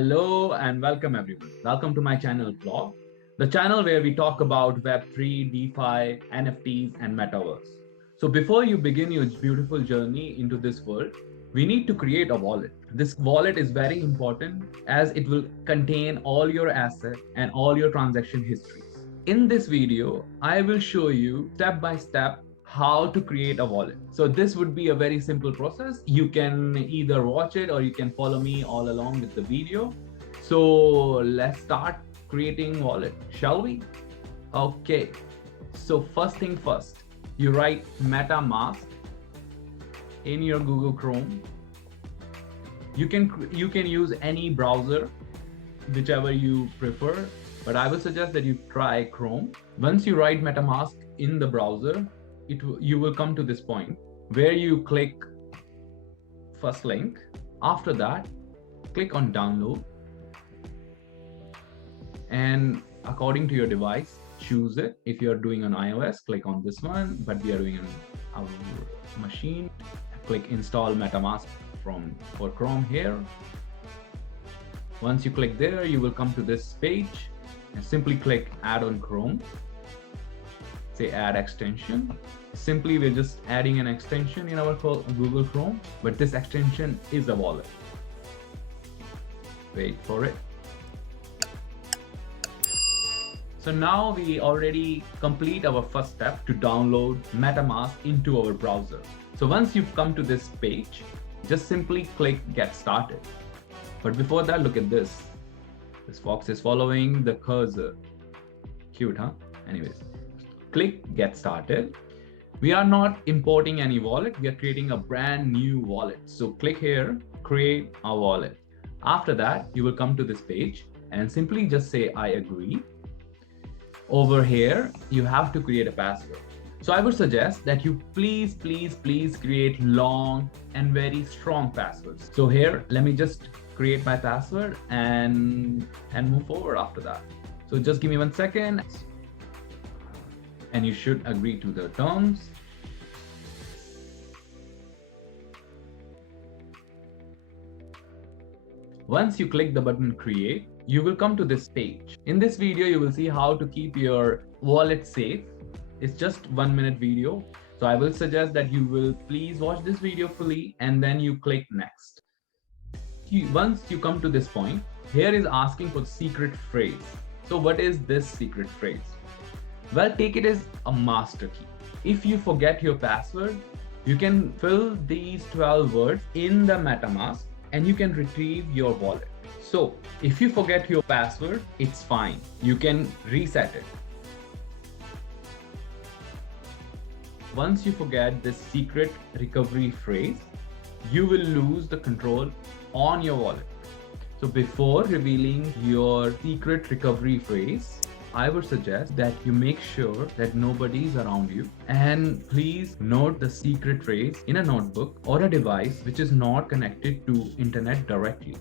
Hello and welcome everyone. Welcome to my channel Vlog, the channel where we talk about Web3, DeFi, NFTs and Metaverse. So before you begin your beautiful journey into this world, we need to create a wallet. This wallet is very important as it will contain all your assets and all your transaction histories. In this video, I will show you step by step how to create a wallet. So this would be a very simple process. You can either watch it or you can follow me all along with the video. So let's start creating wallet, shall we? Okay, so first thing first, you write MetaMask in your Google Chrome. You can use any browser, whichever you prefer, but I will suggest that you try Chrome. Once you write MetaMask in the browser, you will come to this point where you click first link. After that, click on download, and according to your device, choose it. If you're doing on iOS, click on this one, but we are doing on our machine. Click install MetaMask for Chrome here. Once you click there, you will come to this page and simply click add on Chrome. Say add extension. Simply we're just adding an extension in our Google Chrome, but this extension is a wallet. Wait for it. So now we already complete our first step to download MetaMask into our browser. So once you've come to this page, just simply click get started. But before that, look at this. This fox is following the cursor. Cute, huh? Anyways, click get started. We are not importing any wallet. We are creating a brand new wallet. So click here, create a wallet. After that, you will come to this page and simply just say, I agree. Over here, you have to create a password. So I would suggest that you please create long and very strong passwords. So here, let me just create my password and move forward after that. So just give me 1 second. And you should agree to the terms. Once you click the button create, you will come to this page. In this video, you will see how to keep your wallet safe. It's just 1 minute video. So I will suggest that you will please watch this video fully and then you click next. Once you come to this point, here is asking for the secret phrase. So what is this secret phrase? Well, take it as a master key. If you forget your password, you can fill these 12 words in the MetaMask and you can retrieve your wallet. So if you forget your password, it's fine. You can reset it. Once you forget this secret recovery phrase, you will lose the control on your wallet. So before revealing your secret recovery phrase, I would suggest that you make sure that nobody is around you, and please note the secret phrase in a notebook or a device which is not connected to internet directly.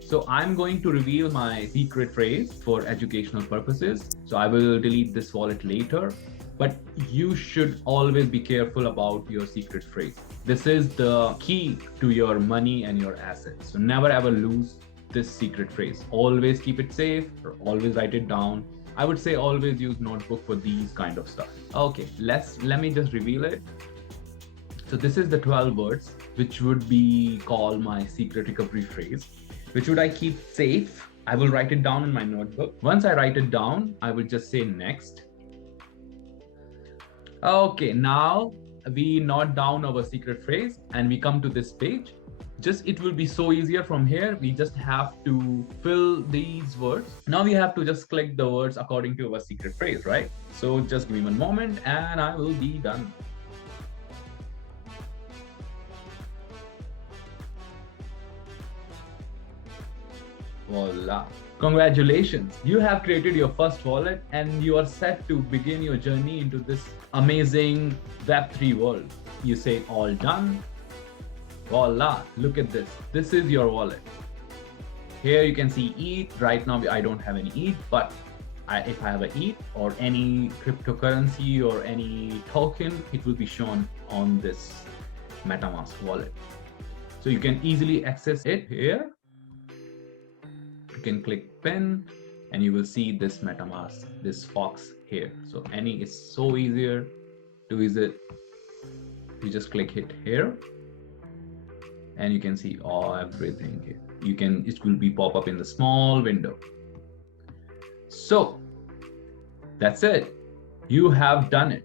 So I'm going to reveal my secret phrase for educational purposes. So I will delete this wallet later, but you should always be careful about your secret phrase. This is the key to your money and your assets. So never ever lose this secret phrase. Always keep it safe or always write it down. I would say always use notebook for these kind of stuff. Okay, let me just reveal it. So this is the 12 words, which would be called my secret recovery phrase. Which would I keep safe? I will write it down in my notebook. Once I write it down, I will just say next. Okay, now we note down our secret phrase and we come to this page. It will be so easier from here. We just have to fill these words. Now we have to just click the words according to our secret phrase, right? So just give me 1 moment and I will be done. Voila. Congratulations. You have created your first wallet and you are set to begin your journey into this amazing Web3 world. You say all done. Voila, look at this. This is your wallet. Here you can see ETH. Right now, I don't have any ETH, but if I have an ETH or any cryptocurrency or any token, it will be shown on this MetaMask wallet. So you can easily access it here. can click pin and you will see this MetaMask, this fox here. So any is so easier to visit. You just click it here and you can see everything here. It will be pop up in the small window. So that's it. You have done it.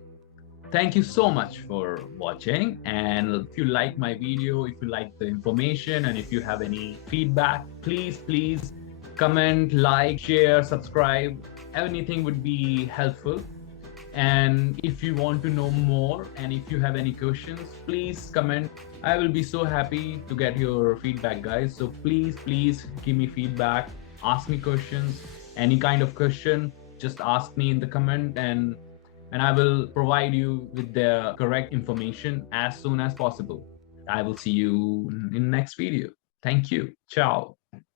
Thank you so much for watching. And if you like my video, if you like the information, and if you have any feedback, please comment, like, share, subscribe. Anything would be helpful. And if you want to know more and if you have any questions, please comment. I will be so happy to get your feedback, guys. So please give me feedback, ask me questions, any kind of question, just ask me in the comment, and I will provide you with the correct information as soon as possible. I will see you in the next video. Thank you. Ciao.